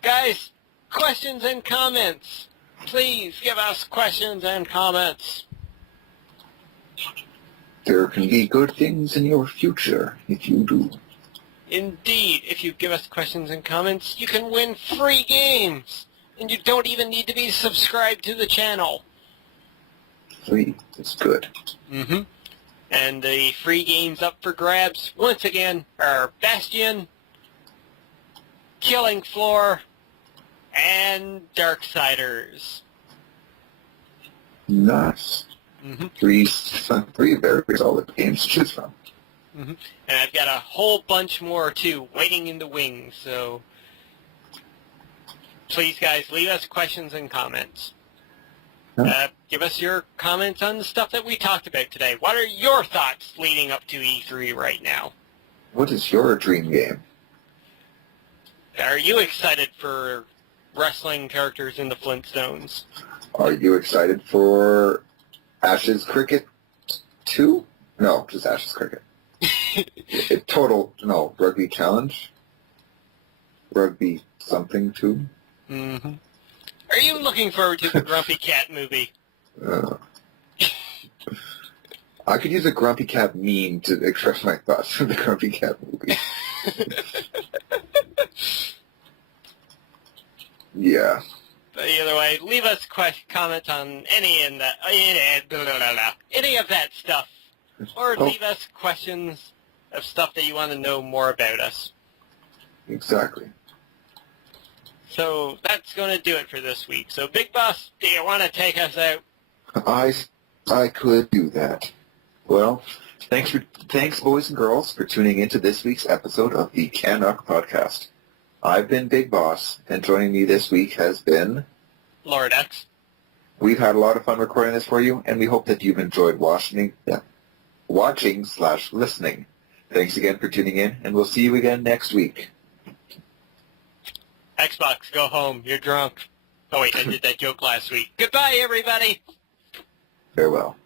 guys, questions and comments. Please give us questions and comments. There can be good things in your future if you do. Indeed, if you give us questions and comments, you can win free games. And you don't even need to be subscribed to the channel. Free is good. Mm-hmm. And the free games up for grabs, once again, are Bastion, Killing Floor, and Darksiders. Nice. Mm-hmm. Three very solid games to choose from. Mm-hmm. And I've got a whole bunch more, too, waiting in the wings, so please, guys, leave us questions and comments. Give us your comments on the stuff that we talked about today. What are your thoughts leading up to E3 right now? What is your dream game? Are you excited for wrestling characters in the Flintstones? Are you excited for Ashes Cricket 2? No, just Ashes Cricket. Rugby Challenge? Rugby something 2? Mm-hmm. Are you looking forward to the Grumpy Cat movie? I could use a Grumpy Cat meme to express my thoughts for the Grumpy Cat movie. Yeah. either way, leave us comments on any of that stuff. Or leave us questions of stuff that you want to know more about us. Exactly. So that's going to do it for this week. So Big Boss, do you want to take us out? I could do that. Well, thanks boys and girls for tuning into this week's episode of the CanUK podcast. I've been Big Boss, and joining me this week has been Lord X. We've had a lot of fun recording this for you, and we hope that you've enjoyed watching/listening. Thanks again for tuning in, and we'll see you again next week. Xbox, go home. You're drunk. Oh, wait, I did that joke last week. Goodbye, everybody. Farewell.